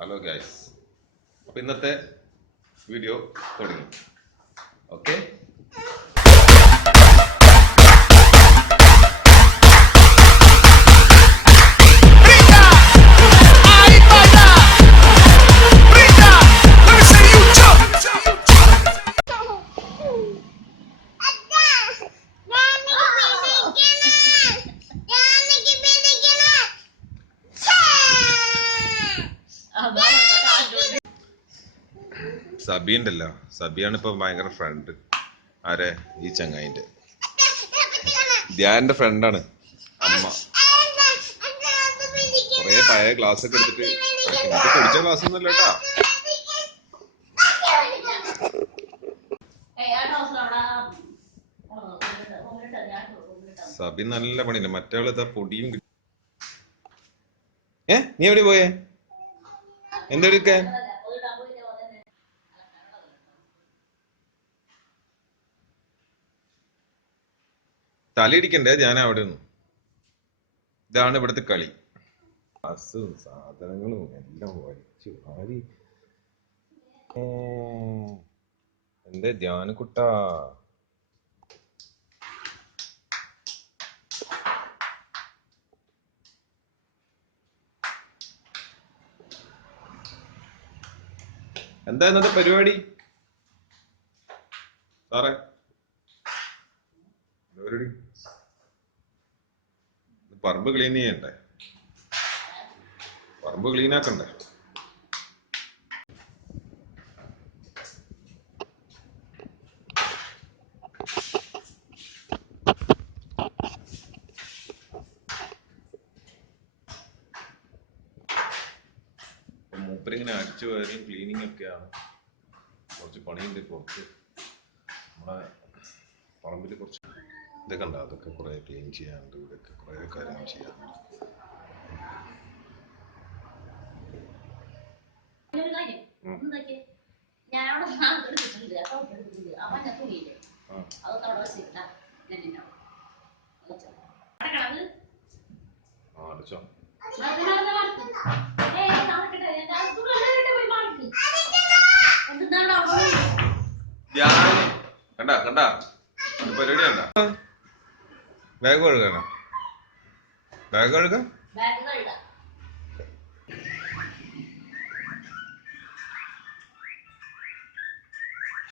Hello guys അപ്പോൾ ഇന്നത്തെ video തുടങ്ങി. സബി ഉണ്ടല്ലോ സബിയാണ് ഇപ്പൊ ഭയങ്കര ഫ്രണ്ട് ആരെ? ഈ ചങ്ങായിന്റെ ധ്യാന്റെ ഫ്രണ്ടാണ് അമ്മ. കൊറേ പഴയ ക്ലാസ് ഒക്കെ എടുത്തിട്ട് കുടിച്ച ഗ്ലാസ് ഒന്നും കേട്ടാ സബി നല്ല പണിയില്ല? മറ്റേ പൊടിയും ഏ? നീ എവിടെ പോയേ? എന്തെടുക്കാൻ? തലയിടിക്കണ്ടേ? ഞാൻ അവിടെ നിന്നു. ഇതാണ് ഇവിടുത്തെ കളി. ബസ്സും സാധനങ്ങളും എല്ലാം വലിച്ചു ആരി എന്റെ ധ്യാനക്കുട്ട? എന്താ ഇന്നത്തെ പരിപാടി? സാറേ. പറമ്പ് ക്ലീൻ ചെയ്യണ്ടേ? പറമ്പ് ക്ലീൻ ആക്കണ്ടേ? മൂപ്പരിങ്ങനെ അടിച്ചു വാരും ക്ലീനിങ് ഒക്കെയാണ് കുറച്ച് പണിയുണ്ട് പുറത്ത് നമ്മളെ പറമ്പിൽ കുറച്ച് ഇതൊക്കെ കണ്ട അതൊക്കെ കുറെ ക്ലീൻ ചെയ്യാനുണ്ട് ഇവിടെയൊക്കെ കുറെ ചെയ്യാനുണ്ട്. കാര്യം? ആ. അടച്ചോ. കണ്ട കണ്ട. പരിപാടി കണ്ട ബാഗ് കഴുകാനോ ബാഗ് കഴുകാം.